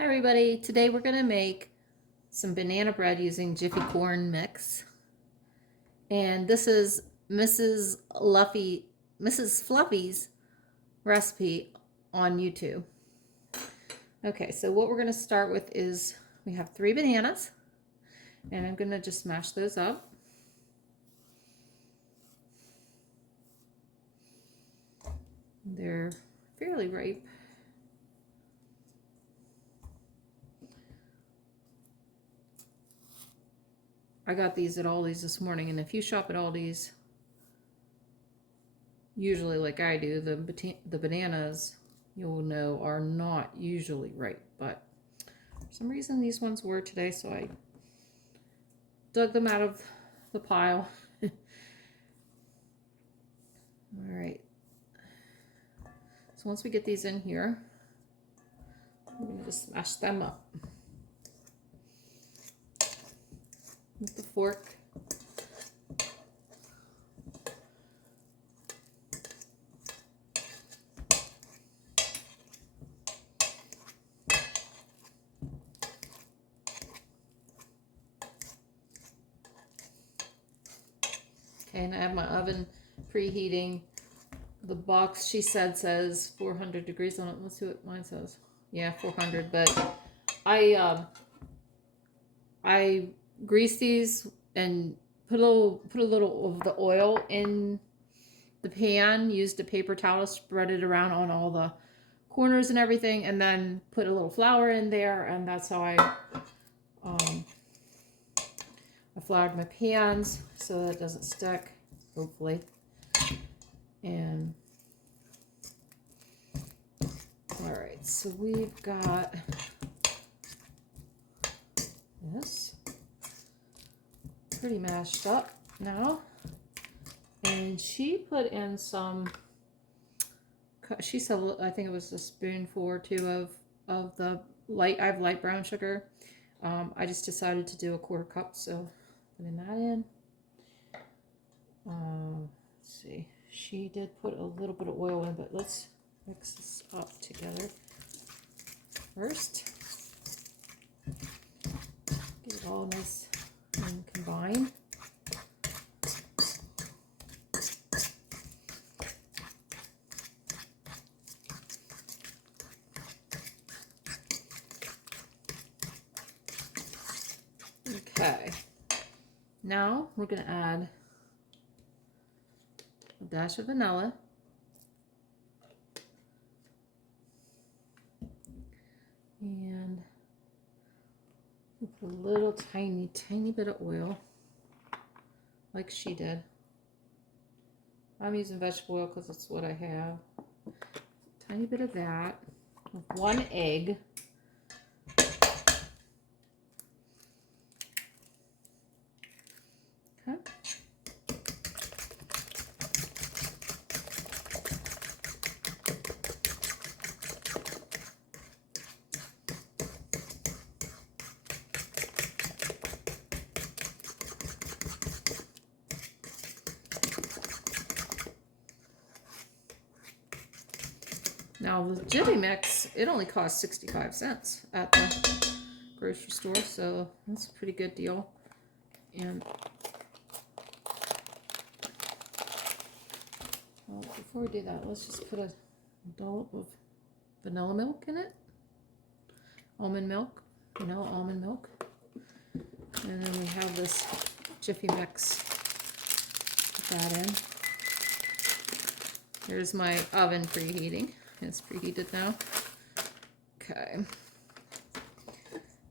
Hi everybody, today we're going to make some banana bread using Jiffy corn mix. And this is Mrs. Fluffy's recipe on YouTube. Okay, so what we're going to start with is we have 3 bananas and I'm going to just smash those up. They're fairly ripe. I got these at Aldi's this morning, and if you shop at Aldi's, usually like I do, the bananas you'll know are not usually ripe, but for some reason these ones were today, so I dug them out of the pile. All right, so once we get these in here, we're going to just smash them up with the fork. Okay, and I have my oven preheating. The box, she says 400 degrees on it. Let's see what mine says. Yeah, 400, but I grease these and put a little of the oil in the pan, used a paper towel to spread it around on all the corners and everything, and then put a little flour in there, and that's how I floured my pans so that it doesn't stick, hopefully. And all right, so we've got this pretty mashed up now, and she put in some, she said, I think it was a spoonful or two of the light, I have light brown sugar. I just decided to do a 1/4 cup, so putting that in. Let's see, she did put a little bit of oil in, but let's mix this up together first. Get it all nice and combined. Okay, now we're going to add a dash of vanilla, and we'll put a little tiny bit of oil like she did. I'm using vegetable oil because that's what I have. Tiny bit of that with 1 egg. Okay. Now the Jiffy mix, it only costs 65 cents at the grocery store, so that's a pretty good deal. And well, before we do that, let's just put a dollop of vanilla milk in it. Almond milk, almond milk. And then we have this Jiffy mix. Put that in. Here's my oven preheating. It's preheated now. Okay.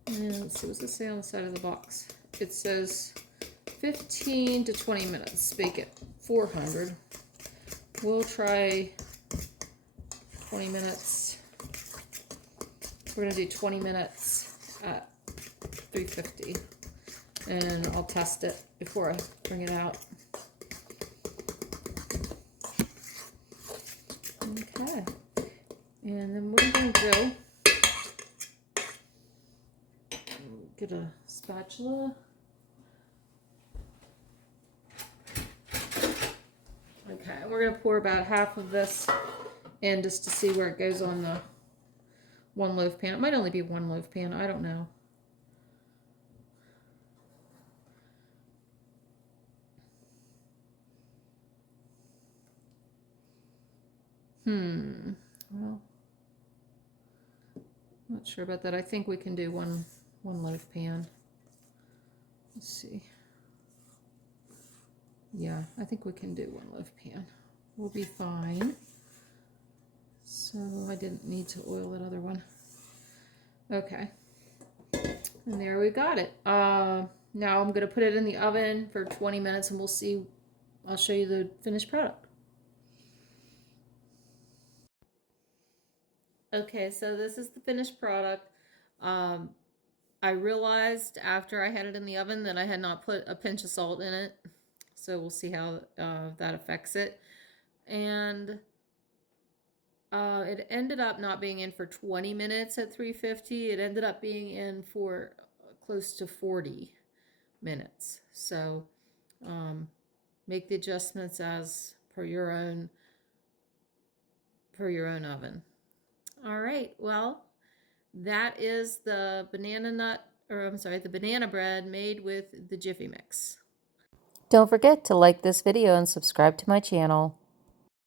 And let's see, what's it say on the side of the box? It says 15 to 20 minutes. Bake at 400. We'll try 20 minutes. We're going to do 20 minutes at 350. And I'll test it before I bring it out. Okay. And then what I'm going to do, get a spatula. Okay, we're going to pour about half of this in just to see where it goes on the one loaf pan. It might only be one loaf pan. I don't know. Well, not sure about that. I think we can do one loaf pan. Let's see. Yeah, I think we can do one loaf pan. We'll be fine. So I didn't need to oil that other one. Okay. And there we got it. Now I'm going to put it in the oven for 20 minutes and we'll see. I'll show you the finished product. Okay, so this is the finished product. I realized after I had it in the oven that I had not put a pinch of salt in it. So we'll see how that affects it. And it ended up not being in for 20 minutes at 350. It ended up being in for close to 40 minutes. So make the adjustments as per your own oven. All right, well, that is the the banana bread made with the Jiffy mix. Don't forget to like this video and subscribe to my channel.